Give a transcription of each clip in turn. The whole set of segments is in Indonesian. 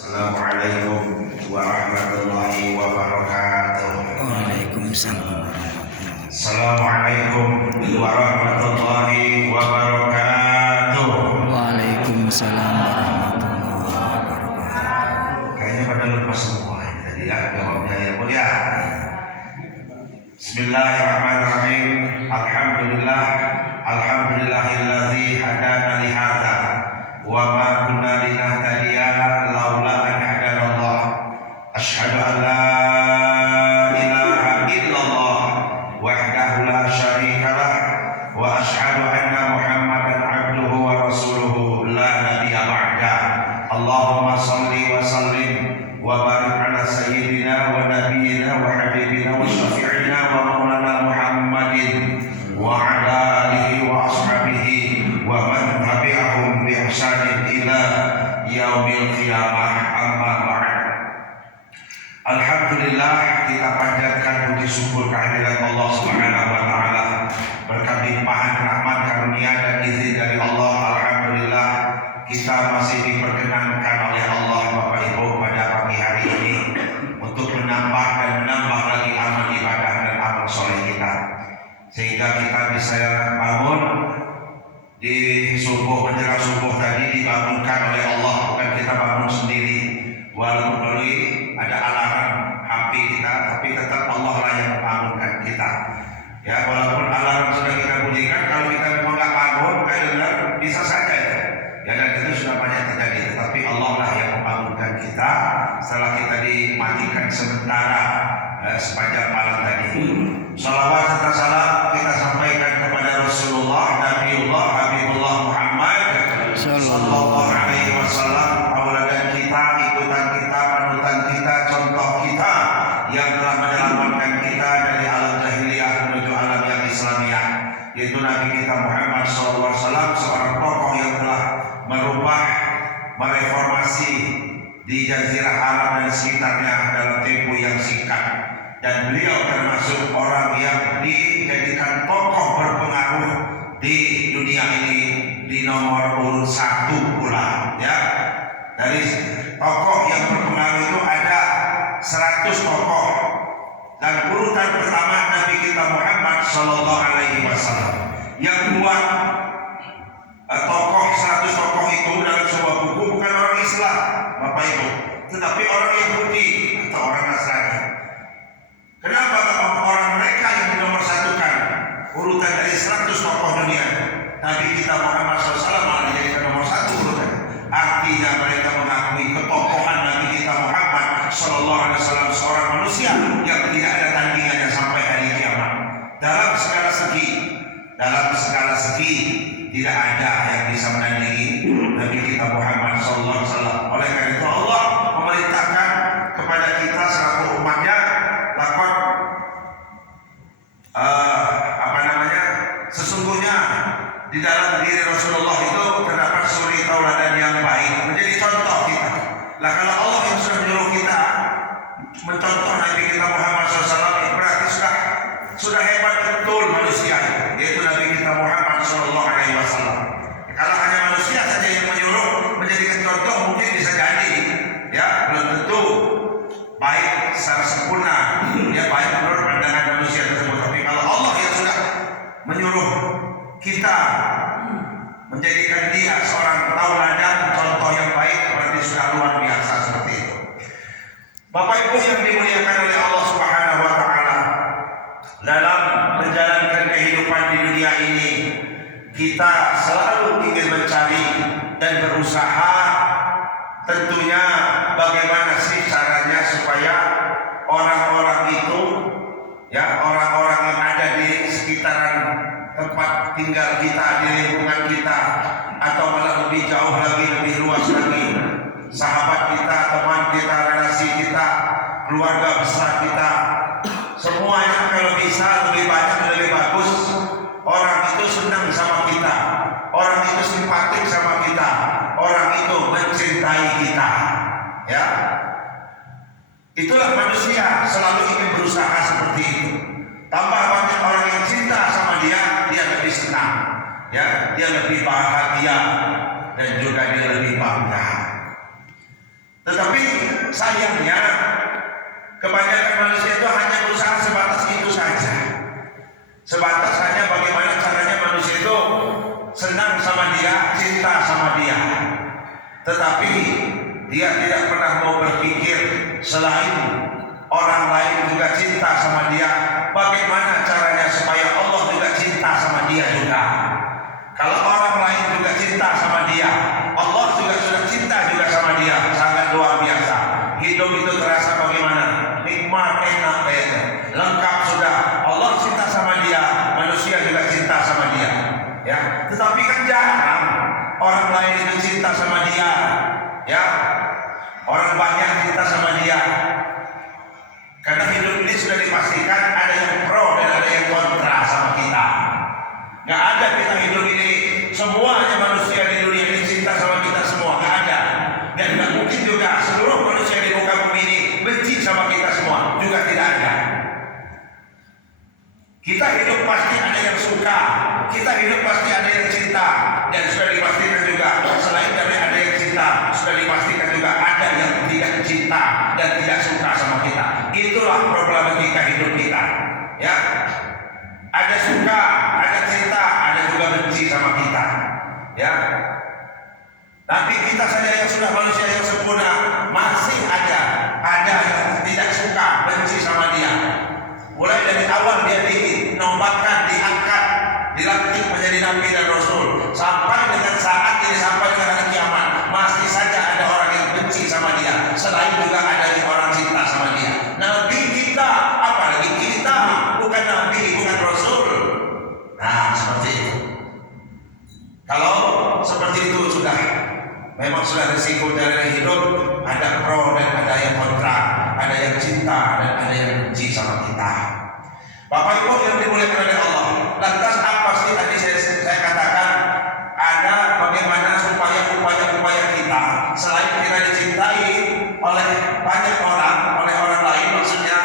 Assalamualaikum warahmatullahi wabarakatuh. Waalaikumsalam. Assalamualaikum warahmatullahi wabarakatuh. Waalaikumsalam warahmatullahi wabarakatuh. Kayaknya pada lupa semua tadi ya jawabnya ya mulia. Bismillahirrahmanirrahim. Alhamdulillahilladzi hadana li hadza wa ma kunna linahtadiya laula an hadanallah. Asyhadu an la ilaha illallah wahdahu la syarikalah wa asyhadu anna Muhammadan abduhu wa rasuluhu la nabiyya ba'da. Allahumma shalli wa sallim wa barik ala sayyidina wa nabiyyina wa habibina wa syafi'ina wa maulana Muhammadin wa ala alihi wa ashabihi wa man tabi'ahum bi ihsanin ila yaumil qiyamah. Amma ba'd. Alhamdulillah, kita panjatkan puji syukur kehadirat Allah Subhanahu wa taala. Berkat limpahan rahmat karunia dan izin dari Allah, alhamdulillah kita masih diperkenankan oleh Allah Bapak Ibu pada pagi hari ini untuk menambah lagi amal ibadah dan amal soleh kita, sehingga kita bisa bangun di subuh, menjelang subuh tadi dibangunkan oleh Allah, bukan kita bangun sendiri. Walaupun dulu ada alarm HP kita, tapi tetap Allah lah yang membangunkan kita. Ya, walaupun alarm sudah kita bunyikan, kalau kita memang nggak bangun, kayak dengar bisa saja itu. Ya, dan itu sudah banyak terjadi. Tetapi Allah lah yang membangunkan kita setelah kita dimatikan sementara sepanjang malam tadi. Salawat serta salam kita sampaikan kepada Rasulullah, Nabiullah, Habibullah Muhammad Sallallahu Alaihi Wasallam, tauladan kita, ikutan kita, panutan kita, contoh kita yang telah menyelamatkan kita dari alam jahiliyah menuju alam yang Islamiyah, yaitu Nabi kita Muhammad Sallallahu Alaihi Wasallam, seorang tokoh yang telah merubah, mereformasi di Jazirah Arab dan sekitarnya dalam tempo yang singkat. Dan beliau termasuk orang yang dijadikan tokoh berpengaruh di dunia ini di nomor urut 1 pula, ya. Dari tokoh yang berpengaruh itu ada 100 tokoh, dan urutan pertama Nabi kita Muhammad Sallallahu Alaihi Wasallam yang buat tokoh 100 tokoh itu dalam sebuah buku bukan orang Islam, Bapak Ibu, tetapi orang Yahudi atau orang Nasrani. Kenapa orang mereka yang dinomor satukan urutan dari 100 tokoh dunia? Nabi kita Muhammad SAW malah dijadikan nomor 1 urutan. Artinya mereka mengakui ketokohan Nabi kita Muhammad SAW, seorang manusia yang tidak ada tandingannya sampai hari kiamat. Dalam segala segi tidak ada yang bisa menandingi Nabi kita Muhammad SAW. Oleh karena itu Allah memerintahkan kepada kita selaku umatnya, lakon sesungguhnya di dalam diri Rasulullah itu terdapat suri tauladan yang baik, menjadi contoh kita. Lah kalau Allah yang sudah menyuruh kita mencontoh Nabi kita Muhammad SAW, berarti sudah hebat betul manusia, yaitu Nabi kita Muhammad SAW. Kalau hanya manusia saja yang menyuruh menjadikan contoh, mungkin bisa jadi, ya, belum tentu baik secara sempurna, ya, baik menurut pandangan manusia tersebut. Tapi kalau Allah yang sudah menyuruh kita menjadikan dia seorang tauladan, contoh yang baik, berarti sudah luar biasa seperti itu. Bapak Ibu yang dimuliakan oleh Allah Subhanahu wa taala, dalam menjalankan kehidupan di dunia ini, kita selalu ingin mencari dan berusaha tentunya bagaimana sih caranya supaya orang-orang itu, ya, orang-orang yang ada di sekitaran tempat tinggal kita, di lingkungan kita, atau malah lebih jauh lagi, lebih luas lagi, sahabat kita, teman kita, relasi kita, keluarga besar kita, semuanya kalau bisa lebih banyak, lebih bagus, orang itu senang sama kita, orang itu simpatik sama kita, orang itu mencintai kita, ya. Itulah manusia, selalu ingin berusaha seperti itu. Tambah banyak orang yang cinta sama dia, dia lebih senang, ya, dia lebih bahagia, dan juga dia lebih bangga. Tetapi sayangnya kebanyakan manusia itu hanya berusaha sebatas itu saja. Sebatas hanya bagaimana caranya manusia itu senang sama dia, cinta sama dia. Tetapi dia tidak pernah mau berpikir selain orang lain juga cinta sama dia, bagaimana caranya supaya Allah juga cinta sama dia juga. Kalau orang lain juga cinta sama dia, Allah juga sudah cinta juga sama dia, sangat luar biasa. Hidup itu terasa bagaimana? Nikmat, enak, lengkap sudah. Allah cinta sama dia, manusia juga cinta sama dia. Ya, tetapi kan jarang orang lain itu cinta sama dia. Ya, orang banyak cinta sama dia. Karena hidup ini sudah dipastikan ada yang pro dan ada yang kontra sama kita. Gak ada kita hidup ini semuanya manusia di dunia ini cinta sama kita semua, gak ada. Dan gak mungkin juga seluruh manusia di muka bumi ini benci sama kita semua, juga tidak ada. Kita hidup pasti ada yang suka, kita hidup pasti ada yang cinta, dan sudah dipastikan juga selain dari ada yang cinta, sudah dipastikan juga ada yang tidak cinta dan tidak suka sama kita. Itulah problematika hidup kita. Ya, ada suka, ada cinta, ada juga benci sama kita. Ya, tapi kita saja yang sudah manusia yang sempurna masih ada yang tidak suka, benci sama dia. Mulai dari awal dia dinobatkan, diangkat, dilantik menjadi nabi dan rasul, sampai dengan saat ini, sampai dengan hari kiamat, masih saja ada orang yang benci sama dia. Selain juga ada orang cinta sama dia. Nabi kita, apalagi kita bukan nabi, bukan rasul. Nah, seperti itu. Kalau seperti itu sudah memang sudah risiko dari hidup, ada pro dan ada yang kontra, ada yang cinta dan ada yang benci sama kita. Bapak Ibu yang dimuliakan oleh Allah, lantas apa sih tadi saya katakan ada bagaimana supaya upaya kita selain kita dicintai oleh banyak orang, oleh orang lain, maksudnya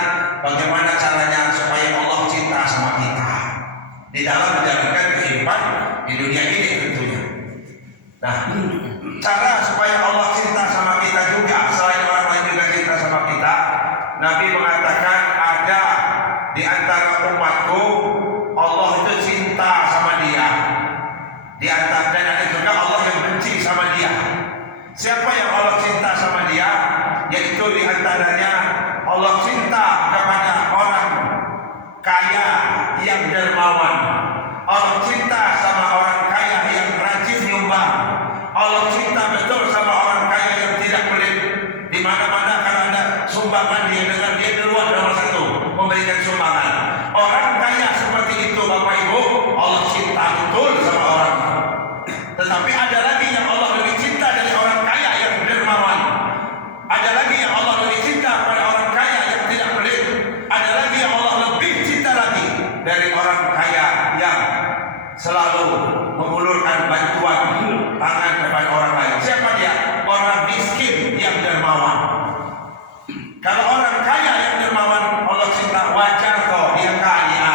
bagaimana caranya supaya Allah cinta sama kita di dalam menjalankan kehidupan di dunia ini tentunya. Nah, cara supaya Allah cinta sama kita juga selain orang lain juga cinta sama kita, Nabi mengatakan ada di antara umatku Allah itu cinta sama dia. Di antara dan ada juga Allah yang benci sama dia. Siapa yang Allah cinta sama dia? Yaitu di antaranya Allah cinta kepada orang kaya yang dermawan. Allah cinta sama orang kaya yang rajin nyumbang. Allah cinta betul sama orang kaya yang tidak pelit. Di mana-mana kalau ada sumbangan dia dengan dia duluan nomor satu memberikan sumbangan. Orang kaya seperti itu Bapak Ibu, Allah cinta betul sama orang. Tetapi ada lagi yang Allah lebih cinta dari orang kaya yang dermawan. Ada lagi yang Allah lebih cinta pada orang kaya yang tidak pelit. Ada lagi yang Allah lebih cinta lagi dari orang kaya yang selalu mengulurkan bantuan tangan kepada orang lain. Siapa dia? Orang miskin yang dermawan. Kalau orang kaya yang dermawan Allah cinta, wajar kok dia kaya.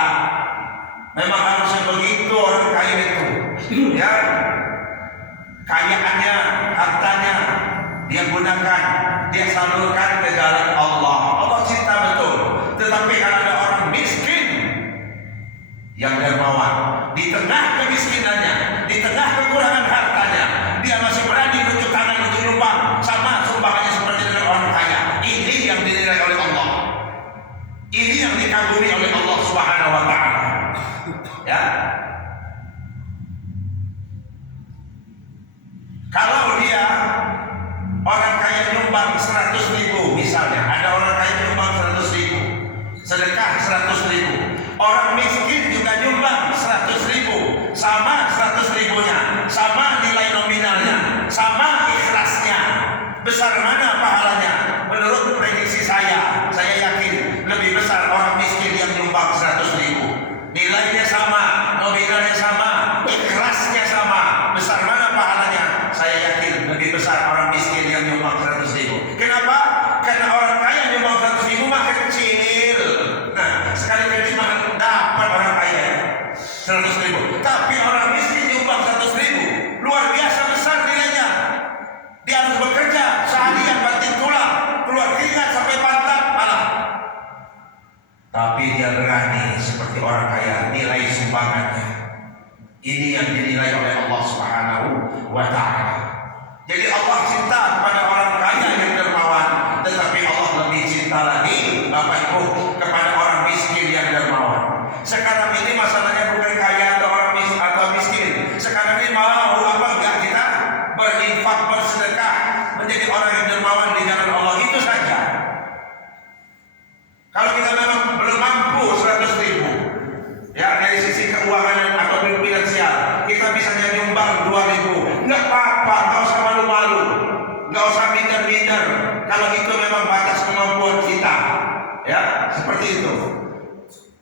Memang harusnya begitu orang kaya itu. Ya, kayaannya, hartanya dia gunakan, dia salurkan ke jalan Allah. Allah cinta betul. Tetapi kalau ada orang miskin yang dermawan, di tengah kemiskinannya, di tengah kekurangan hartanya, dia masih berani nunjuk tangan untuk nyumbang, sama sumbangannya seperti dengan orang kaya. Ini yang dinilai oleh Allah. Ini yang dikagumi oleh Allah Subhanahu wa taala. Ya. Kalau dia orang kaya nyumbang 100.000 misalnya, ada orang kaya nyumbang 100.000, sedekah 100.000. Orang miskin juga nyumbang 100.000, sama 100.000-nya, sama nilai nominalnya, sama ikhlasnya. Besar mana pahalanya? Menurut prediksi saya yakin lebih besar orang miskin yang nyumbang 100.000. Nilainya sama, nominalnya sama, ikhlasnya sama. Besar mana pahalanya? Saya yakin lebih besar orang miskin yang nyumbang 100.000. Kenapa? Karena orang kaya nyumbang 100.000 mah kecil. Nah, sekali mah dapat orang kaya 100.000. Tapi orang miskin nyumbang 100.000, luar biasa besar nilainya. Dia harus bekerja seharian batin dia berani seperti orang kaya nilai sumbangannya. Ini yang dinilai oleh Allah Subhanahu wa Ta'ala. Jadi Allah cinta kepada orang kaya yang dermawan, tetapi Allah lebih cinta lagi Bapak Ibu kepada orang miskin yang dermawan. Sekarang ini masalahnya bukan kaya atau orang miskin. Sekarang ini mau apa enggak kita berinfak, bersedekah, menjadi orang yang dermawan di jalan Allah, itu saja. Kalau kita memang belum mampu 100.000 ya dari sisi keuangan atau finansial, kita bisa nyumbang 2.000, nggak apa-apa, nggak usah malu-malu, nggak usah minder-minder. Kalau itu memang batas kemampuan kita, ya seperti itu.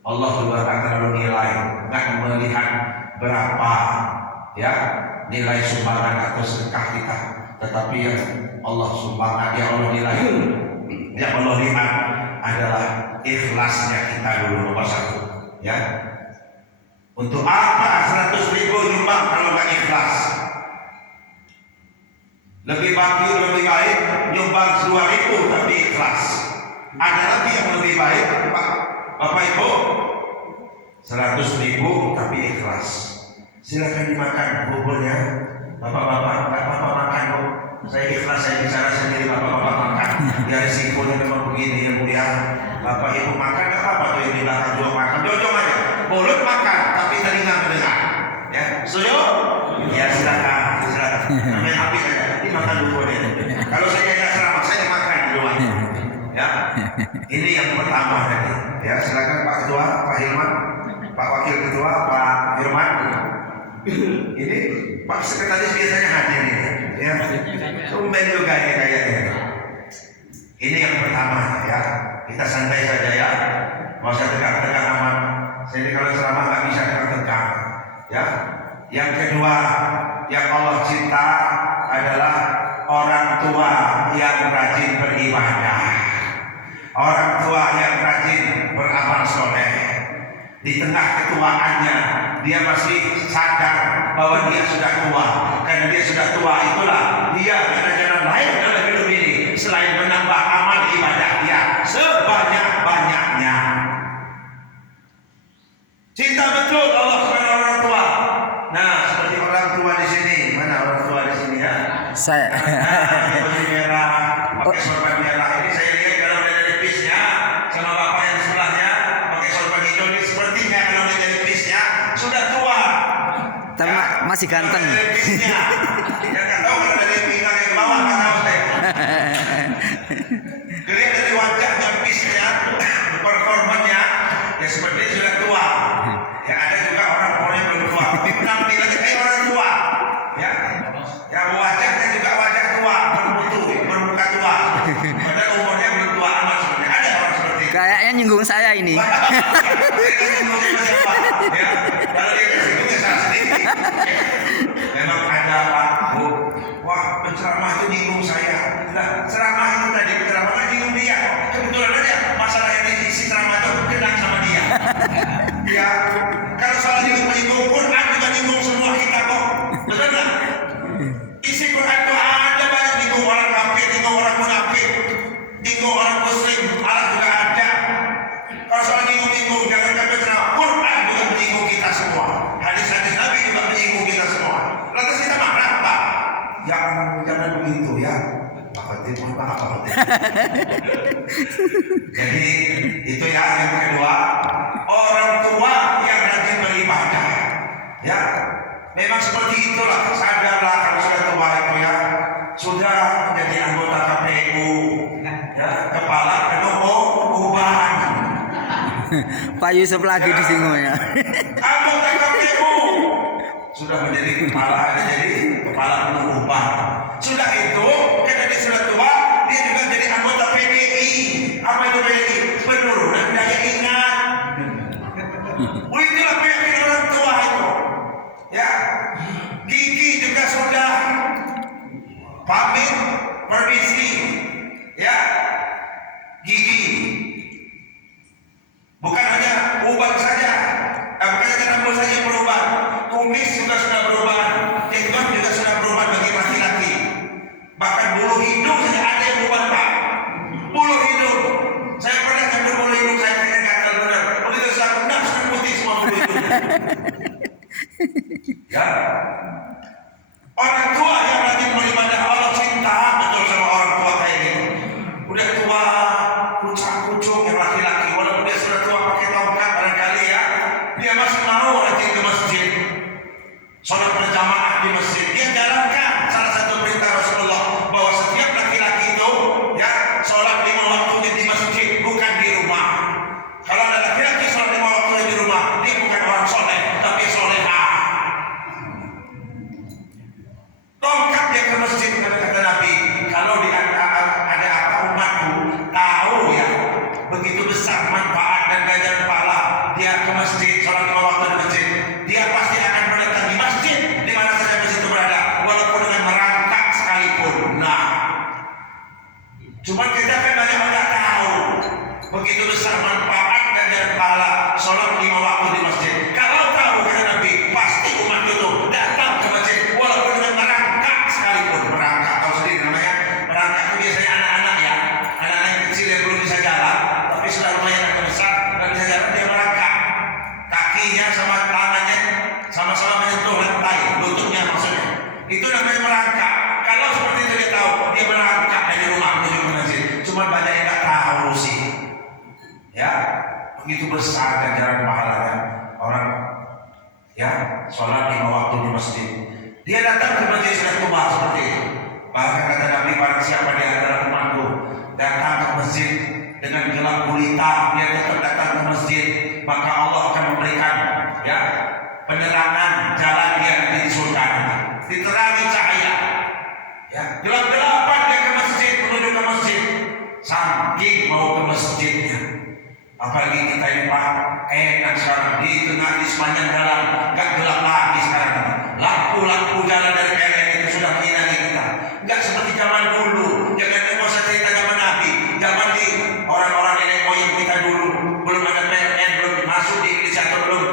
Allah juga akan terlalu nilai, nggak melihat berapa ya nilai sumbangan atau sedekah kita, tetapi yang Allah sumbangan, yang Allah nilai, yang Allah lihat adalah ikhlasnya kita dulu nomor satu, ya. Untuk apa 100.000 nyumbang kalau nggak ikhlas? Lebih baik nyumbang 2.000 tapi ikhlas. Ada lagi yang lebih baik, Bapak Ibu, 100.000 tapi ikhlas. Silakan dimakan buburnya, bapak-bapak, nggak apa-apa makan Bu. Saya ikhlas, saya bicara sendiri, bapak-bapak makan. Ya risikonya memang begini ya Bu ya. Bapak Ibu makan nggak apa-apa tuh, yang di belakang juga makan, jojong aja. Mulut makan, tapi telinga mendengar. Ya, setuju? Ya silakan. Namanya habis aja, ini makan buburnya. Kalau saya nggak ceramah, saya makan di luar. Ya, ini yang pertama tadi. Ya, silakan Pak Ketua, Pak Hilman, Pak Wakil Ketua, Pak Firman. Ini Pak Sekretaris biasanya hadir ini. Ya, tumben juga ini kayaknya. Ini yang pertama ya. Kita santai saja ya. Mau saya tegak-tegak amat. Jadi kalau ceramah nggak bisa tegak-tegak. Ya. Yang kedua, yang Allah cinta adalah orang tua yang rajin beribadah. Orang tua yang rajin beramal soleh. Di tengah ketuaannya, dia masih sadar bahwa dia sudah tua. Karena dia sudah tua, itulah dia ada jalan lain dalam hidup ini selain menambah amal ibadah dia sebanyak-banyaknya. Cinta betul Allah kepada orang tua. Nah, seperti orang tua di sini, mana orang tua di sini ya? Saya. Baju merah, pakai sorban merah. Ini saya lihat kalau dari pisnya sama bapak yang sebelahnya pakai sorban hijau. Ini sepertinya kalau dari pisnya sudah tua. Tapi masih ganteng. Dari pisnya, ya nggak tahu kalau dari pinggang yang ke bawah nggak tahu saya. Dilihat dari wajahnya pisnya, performanya, ya sepertinya sudah tua. Ya ada juga orang-orang yang belum tua, tapi penampilannya kayak orang tua. Ya, ya wajahnya juga wajah tua, bermuka tua. Padahal umurnya belum tua amat sebenarnya. Ada orang seperti itu. Kayaknya nyinggung saya ini. Ya, kalau dia tersinggung ya salah sendiri. Memang ada Pak Bu. Wah, penceramah itu nyinggung saya. Nah, ceramah itu tadi penceramah nyinggung dia. Kebetulan aja masalah yang diisi ceramah itu kena sama dia. Ya, kalau soal nyinggung Quran juga nyinggung semua kita kok. Betul nggak? Isi Quran itu ada banyak nyinggung orang kafir, nyinggung orang munafik, nyinggung orang muslim, Allah juga ada. Kalau soal nyinggung jangan sampai ceramah. Quran juga menyinggung kita semua. Hadis-hadis Nabi juga menyinggung kita semua. Lantas kita marah Pak? Jangan begitu ya. Apa? Jadi itu ya yang kedua, orang tua yang rajin beribadah. Ya, memang seperti itulah. Sadarlah kalau sudah tua itu ya, sudah menjadi anggota KPU, ya, kepala penuh ubahan. Pak Yusuf lagi disinggung ya. Anggota KPU sudah menjadi kepala penuh ubahan. Sudah itu, karena dia sudah tua, dia juga jadi anggota PDI. Apa itu PDI? Penurunan daya ingat. Itulah penyakit orang tua itu. Ya, gigi juga sudah pamit permisi. Ya, gigi. Bukan hanya uban saja, bukan hanya rambut saja yang berubah. Kumis juga sudah berubah, jenggot juga sudah berubah bagi laki-laki. Bahkan bulu hidung saja Cuma kita kan banyak tahu begitu besar manfaat ganjaran pahala sholat 5 waktu di masjid. Kalau tahu kata Nabi, pasti umat itu datang ke masjid walaupun dengan merangkak sekalipun. Merangkak, tahu sendiri namanya merangkak itu biasanya anak-anak ya, anak-anak yang kecil yang belum bisa jalan, tapi sudah lumayan agak besar, nggak bisa jalan, dia merangkak. Kakinya sama tangannya sama-sama menyentuh lantai, lututnya maksudnya. Itu namanya merangkak. Kalau seperti itu dia tahu, dia merangkak dari rumah menuju ke masjid. Cuma banyak yang nggak tahu sih. Ya, begitu besar ganjaran pahalanya orang ya sholat 5 waktu di masjid. Dia datang ke masjid sudah tua seperti itu. Bahkan kata Nabi, barang siapa di antara umatku datang ke masjid dengan gelap gulita, dia tetap datang ke masjid, maka Allah akan memberikan ya penerangan jalan dia nanti di surga, diterangi cahaya. Ya, gelap-gelapan dia ke masjid, menuju ke masjid, saking mau ke masjidnya. Apalagi kita ini Pak, enak sekarang di tengah di sepanjang jalan, nggak gelap lagi sekarang. Lampu-lampu jalan dari PLN itu sudah menyinari kita. Nggak seperti zaman dulu. Jangan mau saya cerita zaman Nabi, zaman di orang-orang nenek moyang kita dulu, belum ada PLN, belum masuk di Indonesia atau belum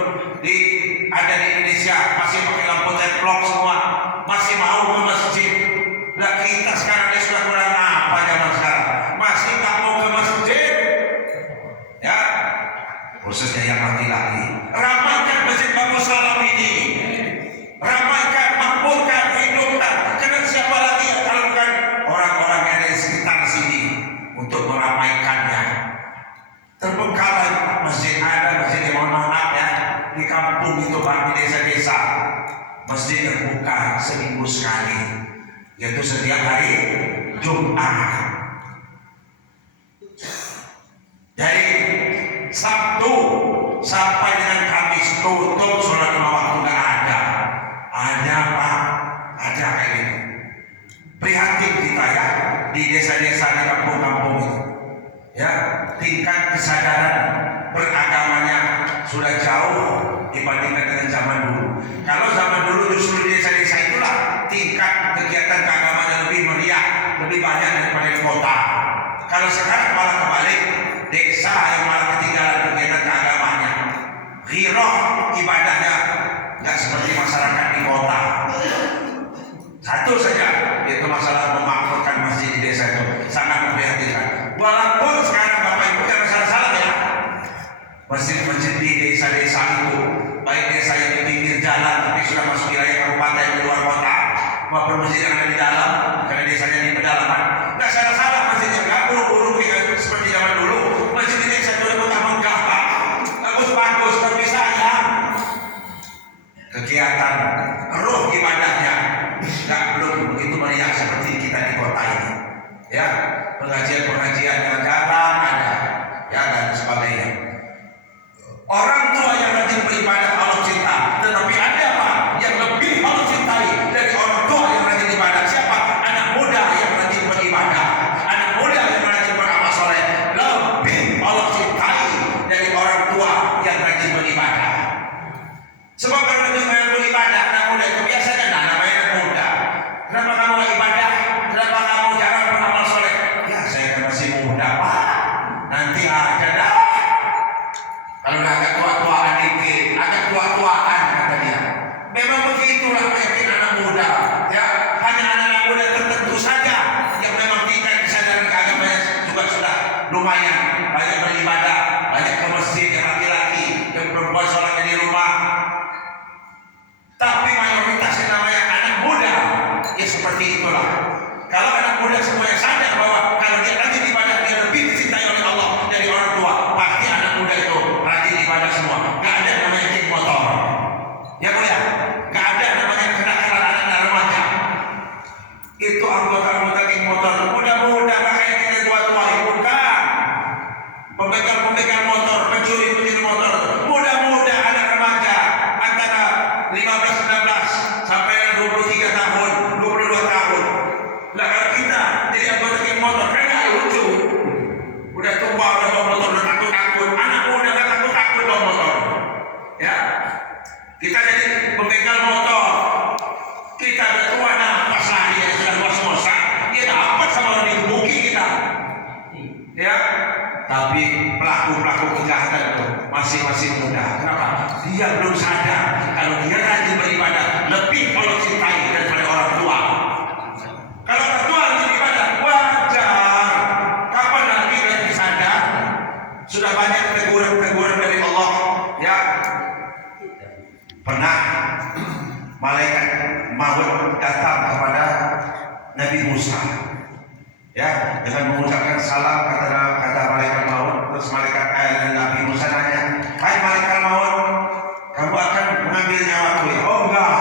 ada di Indonesia, masih pakai lampu teplok semua, masih mau ke masjid. Nah kita sekarang ini sudah kurang apa zaman sekarang, masih tak mau ke masjid. Ya, khususnya yang laki-laki, ramaikan masjid Babu Salam ini, ramaikan, makmurkan, hidupkan. Karena siapa lagi yang kalau bukan orang-orang yang ada di sekitar sini untuk meramaikannya. Terbengkalai masjid, ada masjid yang mohon maaf ya di kampung itu Pak, di desa-desa, masjid terbuka seminggu sekali, yaitu setiap hari Jumat. Dari Sabtu sampai dengan Kamis tutup, sholat 5 waktu nggak ada. Ada Pak, ada kayak gitu. Prihatin kita ya di desa-desa, di kampung-kampung itu. Ya, tingkat kesadaran beragamanya sudah jauh dibandingkan dengan zaman dulu. Kalau zaman dulu justru di desa-desa itulah tingkat kegiatan keagamaan lebih meriah, lebih banyak daripada di kota. Kalau sekarang malah kebalik, desa yang malah ketinggalan kegiatan keagamaannya. Ghirah ibadahnya nggak seperti masyarakat di kota. Satu saja, yaitu masalah memakmurkan masjid di desa itu sangat memprihatinkan. Walaupun sekarang Bapak Ibu jangan salah-salah ya, masjid-masjid di desa-desa itu, baik desa yang di pinggir jalan tapi sudah masuk wilayah kabupaten di luar kota, maupun masjid yang ada di dalam, karena desanya di pedalaman, nggak salah-salah masjidnya, nggak buruk-buruk seperti zaman dulu. Masjid di desa itu lebih megah Pak, bagus-bagus, tapi sayang kegiatan ruh ibadahnya nggak belum begitu meriah seperti kita di kota ini. Ya, pengajian-pengajian yang jarang ada, ya dan sebagainya. Orang tua yang rajin beribadah Allah cinta, tetapi ada Pak yang lebih Allah cintai dari orang tua yang rajin ibadah. Siapa? Anak muda yang rajin beribadah, anak muda yang rajin beramal soleh, lebih Allah cintai dari orang tua yang rajin beribadah. Sebab kalau rajin beribadah, anak muda itu biasanya namanya anak muda. Kenapa kamu gak ibadah? Kenapa kamu jarang beramal soleh? Ya saya kan masih muda Pak, nanti aja dah. Kalau udah agak tua-tuaan dikit, agak tua-tuaan kata dia. Memang begitulah penyakit anak muda. Ya, hanya anak-anak muda tertentu saja yang memang tingkat kesadaran keagamaan juga sudah lumayan, banyak beribadah, banyak ke masjid, yang laki-laki, yang perempuan sholatnya di rumah. Tapi mayoritas yang namanya anak muda, ya seperti itulah. Kalau anak muda semuanya sadar bahwa kalau dia rajin ibadah dia lebih dicintai oleh Allah dari orang tua, pasti anak muda itu rajin ibadah semua. Gak ada namanya geng motor, ya mulia. Gak ada namanya kenakalan anak remaja. Itu anggota-anggota geng motor muda-muda, gak kayak kita tua-tua. Bukan pemegang motor, pencuri motor, muda-muda anak remaja antara 15-19 sampai 23 tahun, 22 tahun. Lah kalau kita jadi anggota geng motor kan gak lucu. Udah tua, udah bawa motor, udah takut-takut. Anak muda gak takut-takut bawa motor. Ya, kita jadi pembegal motor. Kita udah tua, nah pas lari ya sudah ngos-ngosan, dia dapat sama orang digebuki kita. ya. Tapi pelaku kejahatan itu masih muda. Kenapa? Dia belum sadar kalau dia rajin beribadah lebih Allah cintai daripada orang tua. Kalau orang tua rajin beribadah wajar. Kapan nanti dia sadar? Sudah banyak teguran dari Allah, ya. Pernah malaikat maut datang kepada Nabi Musa, ya, dengan mengucapkan salam kata malaikat maut. Terus Nabi Musa nanya, hai malaikat maut, kamu akan mengambil nyawaku ya? Oh enggak,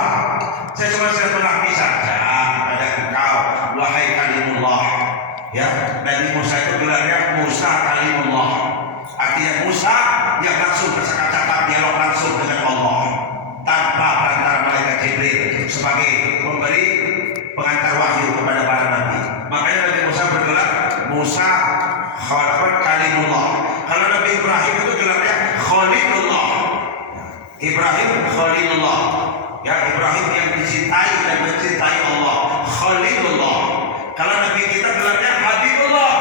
saya cuma silaturahmi saja kepada engkau, wahai kalimullah. Ya, Nabi Musa itu gelarnya Musa kalimullah, artinya Musa yang langsung bercakap-cakap, dialog langsung dengan Allah tanpa perantara malaikat Jibril sebagai pemberi pengantar wahyu kepada para nabi. Makanya Nabi Musa bergelar Musa kalimullah. Kalau Nabi Ibrahim itu gelarnya Khalilullah. Ibrahim Khalilullah. Ya, Ibrahim yang dicintai dan mencintai Allah. Khalilullah. Kalau Nabi kita gelarnya Habibullah,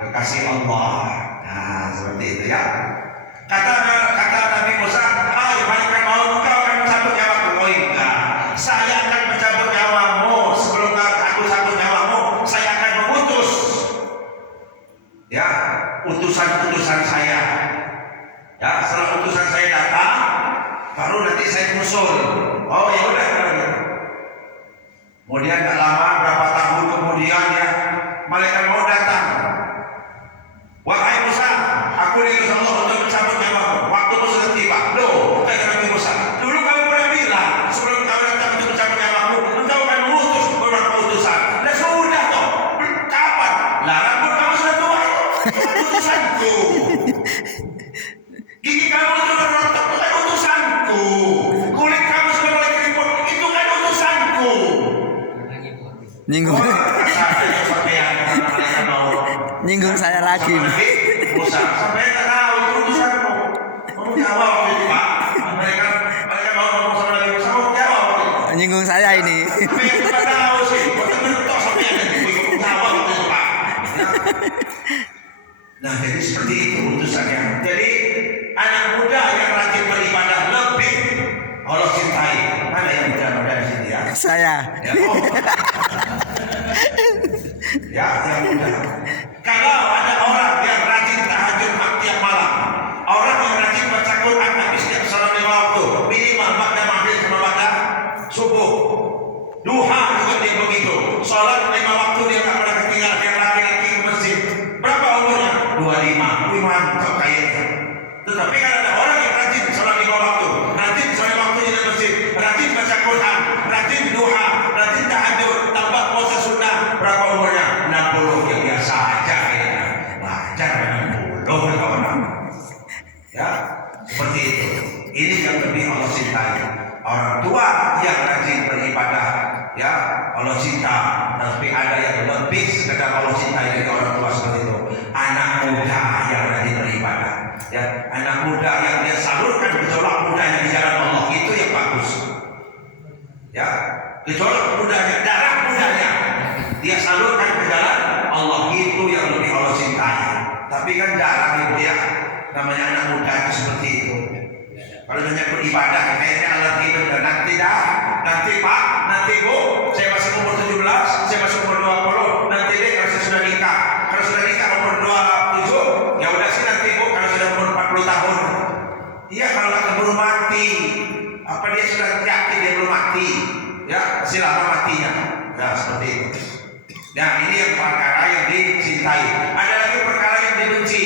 kekasih Allah. Nah, seperti itu ya. Kata Nabi Musa, hai malaikat maut, engkau akan mencabut nyawaku. Oh enggak, saya akan mencabut nyawamu. Sebelum aku cabut nyawamu, saya akan mengutus, ya, utusan saya. Ya, setelah utusan saya datang, baru nanti saya nyusul. Oh ya udah kalau gitu. Kemudian tak lama, berapa tahun kemudian ya, malaikat maut datang. Wahai Musa, aku diutus Allah untuk mencabut nyawamu. Waktumu sudah tiba. Loh, kata Nabi Musa, dulu kamu pernah bilang sebelum kamu datang untuk mencabut nyawamu, engkau akan mengutus beberapa utusan. Nah sudah toh, kapan? Lah rambut kamu sudah tua itu, utusanku. Gigi kamu sudah rontok, itu kan utusanku. Kulit kamu sudah mulai keriput, itu kan utusanku. Nyinggung. Nyinggung saya lagi. Musa, sampai tak tahu itu utusanmu. Kamu jawab waktu itu Pak. Mereka mau ngomong sama Nabi Musa, kamu jawab waktu itu. Nyinggung saya ini. Sampai tak tahu sih, betul-betul sampai ada jawab waktu itu Pak. Nah jadi seperti itu utusannya. Jadi anak muda yang rajin beribadah lebih Allah cintai. Mana yang muda-muda di sini ya? Saya. Ya, oh. Ya, yang muda. Kalau ada orang yang rajin tahajud tiap malam, orang yang rajin baca Quran habis setiap salat 5 waktu, minimal ba'da maghrib sama ba'da subuh. Duha juga dia begitu. Salat 5 waktu dia tak pernah ketinggalan. Yang laki-laki ke masjid. Berapa umurnya? 25. Wih mantap kayaknya. Tetapi kalau ada orang yang rajin salat 5 waktu, rajin salat waktu di masjid, rajin baca Quran, rajin duha, rajin tahajud, tambah puasa sunnah, berapa umurnya? 60. Ya biasa aja ya. Wajar 60 orang. Ya, seperti itu. Ini yang lebih Allah cintai. Orang tua yang rajin beribadah, ya Allah cinta. Tapi ada yang lebih sekedar Allah cintai dari orang tua seperti itu. Anak muda yang rajin beribadah, ya anak muda yang dia salurkan gejolak mudanya di jalan Allah, itu yang bagus. Ya, gejolak mudanya, darah mudanya dia salurkan ke jalan Allah, itu yang lebih Allah cintai. Tapi kan jarang ibu ya, namanya anak muda itu seperti itu. Kalau hanya beribadah kayaknya alergi benar. Nanti Pak, nanti Bu, saya masih umur 17, saya masih umur 20, nanti deh kalau saya sudah nikah. Kalau sudah nikah umur 27, ya udah sih nanti Bu kalau sudah umur 40 tahun. Iya kalau nggak keburu mati, apa dia sudah yakin dia belum mati, ya masih lama matinya. Nah seperti itu. Nah ini yang perkara yang dicintai. Ada lagi perkara yang dibenci.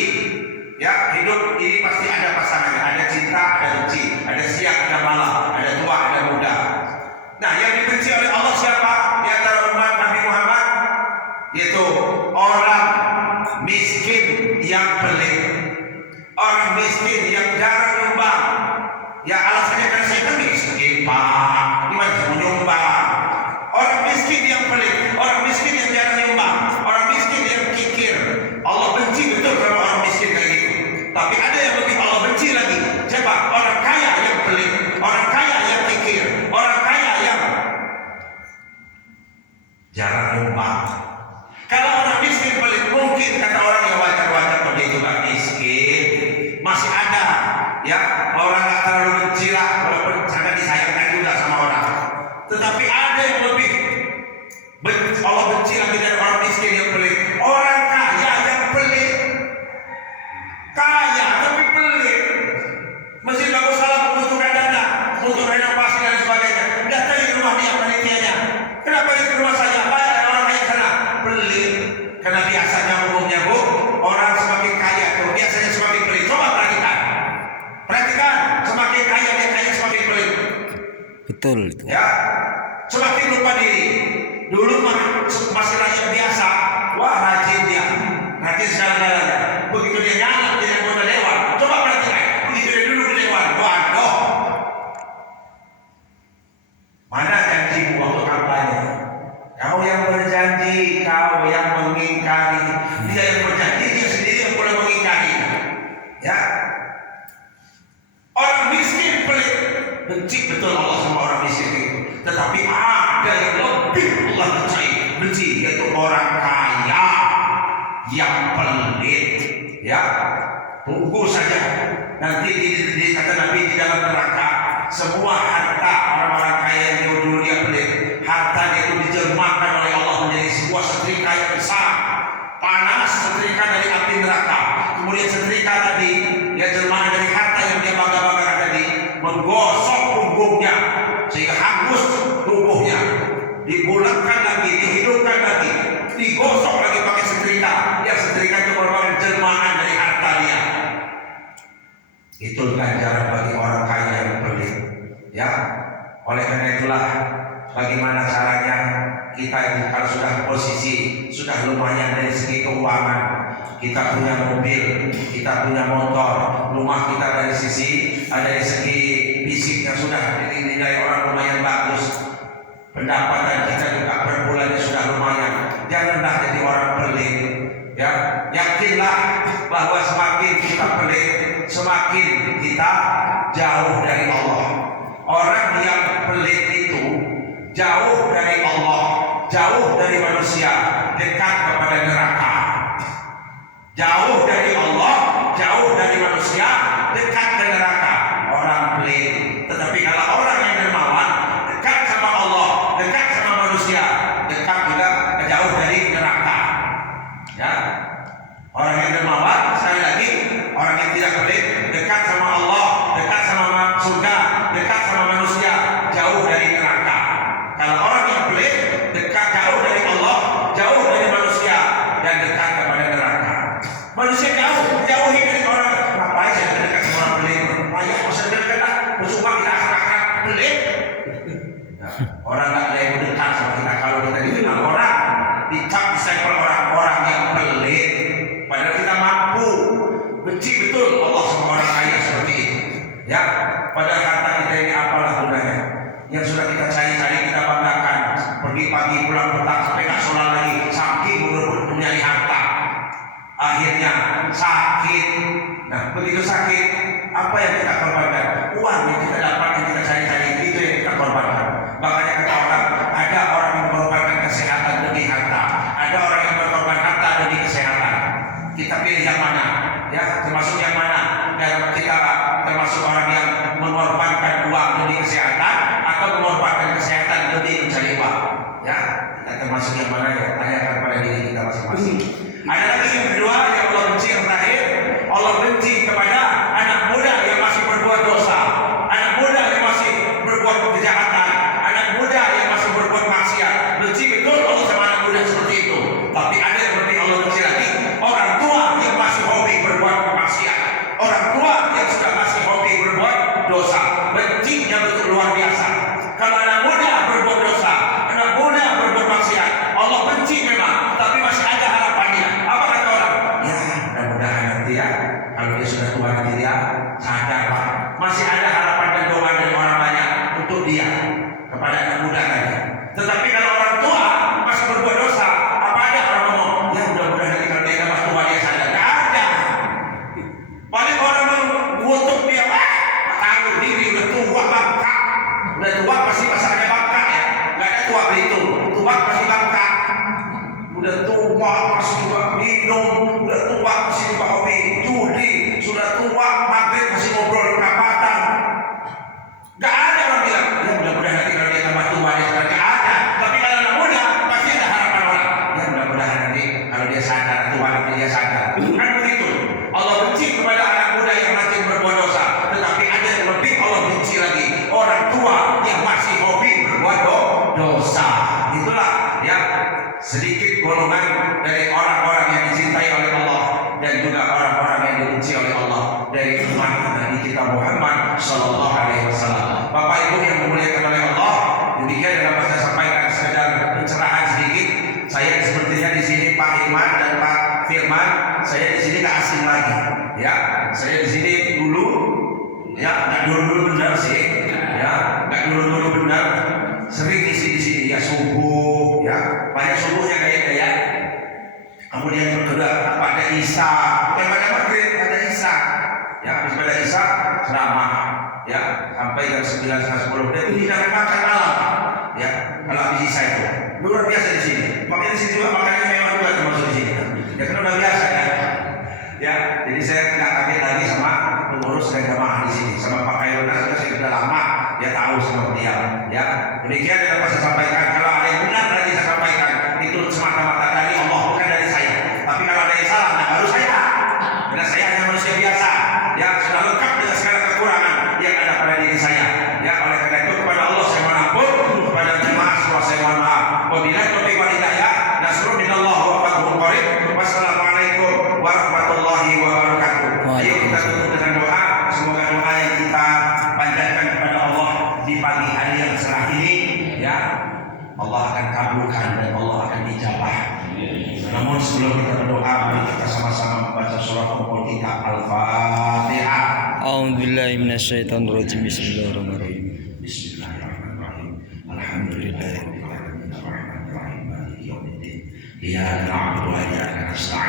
Ya hidup ini pasti ada pasangannya, ada cinta, ada benci, ada siang, ada malam, ada tua, ada muda. Nah yang dibenci oleh Allah siapa? Di antara umat Nabi Muhammad, yaitu orang miskin yang pelit, orang miskin yang jarang nyumbang. Ya alasannya kan saya kan miskin Pak, gimana mau nyumbang? Orang miskin yang pelit, orang miskin yang jarang nyumbang, orang miskin yang kikir. Allah benci betul kalau orang miskin kayak gitu. Tapi ada yang lebih Allah benci lagi. Siapa? Orang kaya yang pelit, orang kaya yang kikir, orang kaya yang jarang nyumbang. Kalau orang miskin pelit mungkin kata orang yang wajar. Betul itu. Ya, semakin lupa diri. Dulu masih rakyat biasa, wah rajin dia, rajin segala-galanya. Begitu dia ngalah, dia anggota dewan. Coba perhatikan, begitu dia duduk di dewan, waduh. Mana janjimu waktu kampanye? Kau yang berjanji, kau yang mengingkari. Dia yang berjanji, dia sendiri yang boleh mengingkari. Ya, orang miskin pelit, benci betul Allah sama orang miskin itu. Tetapi ada yang lebih Allah benci, yaitu orang kaya yang pelit. Ya, tunggu saja. Nanti kata Nabi di dalam neraka, semua harta orang-orang kaya yang dulu dia pelit, harta itu dijelmakan oleh Allah menjadi sebuah setrika yang besar, panas setrika dari api neraka. Kemudian setrika tadi, dia jelmaan dari harta yang dia bangga-banggakan tadi, menggosok punggungnya sehingga hangus tubuhnya, dibulatkan lagi, dihidupkan lagi, digosok lagi pakai setrika. Yang setrika itu merupakan jelmaan dari harta dia. Itu ganjaran bagi orang kaya yang pelit. Ya, oleh karena itulah bagaimana caranya kita ini kalau sudah posisi sudah lumayan dari segi keuangan, kita punya mobil, kita punya motor, rumah kita dari segi fisiknya sudah dinilai orang lumayan bagus, pendapatan kita juga per bulannya sudah lumayan. Janganlah jadi orang pelit. Ya, yakinlah bahwa semakin kita pelit, semakin kita jauh dari Allah. Orang yang pelit itu jauh dari Allah, jauh dari manusia, dekat kepada neraka. Jauh dari Allah, jauh dari manusia, dekat ke neraka. Orang pelit. Tetapi kalau orang yang dermawan, dekat sama Allah, dekat sama manusia, dekat juga jauh dari neraka. Ya, orang yang dermawan, sekali lagi, orang yang tidak pelit, dekat sama Allah, dekat sama surga, dekat sama manusia, jauh dari neraka. Kalau orang yang pelit, dekat jauh dari Allah, jauh dari manusia, dan dekat kepada neraka. Manusia jauhi dari orang. Ngapain saya dekat sama orang pelit? Ayah masa dekat, bersumpah kita akan pelit. Nah, orang tak boleh mendekat sama kita kalau kita dikenal orang, dicap disepel orang-orang yang pelit. Padahal kita mampu. Benci betul Allah sama orang kaya seperti itu. Ya, padahal harta kita ini apalah gunanya? Yang sudah kita cari-cari, kita banggakan, pergi pagi pulang petang sampai nggak sholat lagi, saking berebut mencari harta. Akhirnya sakit. Nah, begitu sakit, apa yang kita korbankan? Uang yang kita dapat, yang kita cari-cari, itu yang kita korbankan. Makanya kata orang, ada orang yang mengorbankan kesehatan demi harta, ada orang yang berkorban harta demi kesehatan. Kita pilih yang mana? Ya, termasuk yang mana? Dan kita termasuk orang yang mengorbankan uang demi kesehatan atau mengorbankan kesehatan demi mencari uang. Ya, kita termasuk yang mana ya? Tanyakan pada diri kita masing-masing. Ada lagi yang kedua yang Allah benci, yang terakhir, Allah benci kepada anak muda yang masih berbuat dosa, anak muda yang masih berbuat kejahatan, anak muda yang masih berbuat maksiat. Benci betul Allah sama anak muda seperti itu. Tapi ada yang lebih Allah benci lagi, orang tua yang masih hobi berbuat maksiat, orang tua yang sudah masih hobi berbuat dosa. Bencinya betul luar biasa. Kalau anak muda berbuat dosa, anak muda berbuat maksiat, Allah benci memang, tapi masih ada harapannya. Apa kata orang? Ya, mudah-mudahan nanti ya, kalau dia sudah tua nanti dia sadar Pak. Masih ada harapan dan doa dari orang banyak untuk dia kepada anak muda tadi. Tetapi kalau orang tua masih berbuat dosa, apa ada orang ngomong? Ya, mudah-mudahan nanti kalau dia tambah tua dia sadar. Gak ada. Paling orang mengutuk dia, tahu diri udah tua bangka, udah tua pasti masih ada bangka ya. Gak ada tua begitu, tua pasti bangka. Udah tua masih juga minum, udah tua masih juga hobi judi, sudah tua maghrib masih ngobrol di perapatan. Gak ada orang bilang, ya mudah-mudahan nanti kalau dia tambah tua dia sadar. Gak ada. Tapi kalau anak muda pasti ada harapan orang. Ya mudah-mudahan nanti kalau dia sadar, tua nanti dia sadar. Kan begitu. Allah benci kepada anak muda yang rajin berbuat dosa. Tetapi ada yang lebih Allah benci lagi, orang tua yang masih hobi berbuat dosa. Itulah ya sedikit golongan dari orang-orang yang dicintai oleh Allah dan juga orang-orang yang dibenci oleh Allah dari umat Nabi kita Muhammad Sallallahu Alaihi Wasallam. Bapak Ibu yang dimuliakan oleh Allah. saya di sini nggak asing lagi. Ya, saya di sini dulu, ya nggak dulu benar sih, ya nggak dulu benar. Sering di sini ya subuh, ya banyak subuhnya kayak. Kemudian bergerak pada Isya, bukan pada maghrib, pada Isya. Ya, habis pada Isya ceramah, ya sampai jam 9:10 dan itu tidak makan malam. Ya, kalau habis Isya itu luar biasa di sini. Makanya di sini juga makannya memang juga termasuk di sini. Ya karena udah biasa ya. Ya, jadi saya tidak kaget lagi sama pengurus dan jamaah di sini, sama Pak Kairuna saya sudah lama, dia tahu sama dia. Ya, demikian yang dapat saya sampaikan. Kalau ada yang benar lagi saya sampaikan, itu semata-mata dari Allah, bukan dari saya. Tapi kalau ada yang salah, nah baru saya. Karena saya hanya manusia biasa, ya sudah lengkap dengan segala kekurangan yang ada pada diri saya. Ya, oleh karena itu kepada Allah saya mohon ampun, kepada jemaah semua saya mohon maaf. Wabillahi taufiq wal hidayah. Nasrun minallah wa fathun qarib. Wassalamualaikum warahmatullahi wabarakatuh. Ayo kita tutup dengan doa. Semoga doa yang kita panjatkan kepada Allah di pagi hari yang cerah ini, ya Allah akan kabulkan dan Allah akan ijabah. Namun sebelum kita berdoa, mari kita sama-sama membaca surah Al kita Al-Fatihah. A'udzubillahi minasyaitonirrajim. Bismillahirrahmanirrahim. Bismillahirrahmanirrahim. Alhamdulillahirabbil alamin. Arrahmanirrahim. Maliki yaumiddin. Iyyaka na'budu wa iyyaka nasta'in.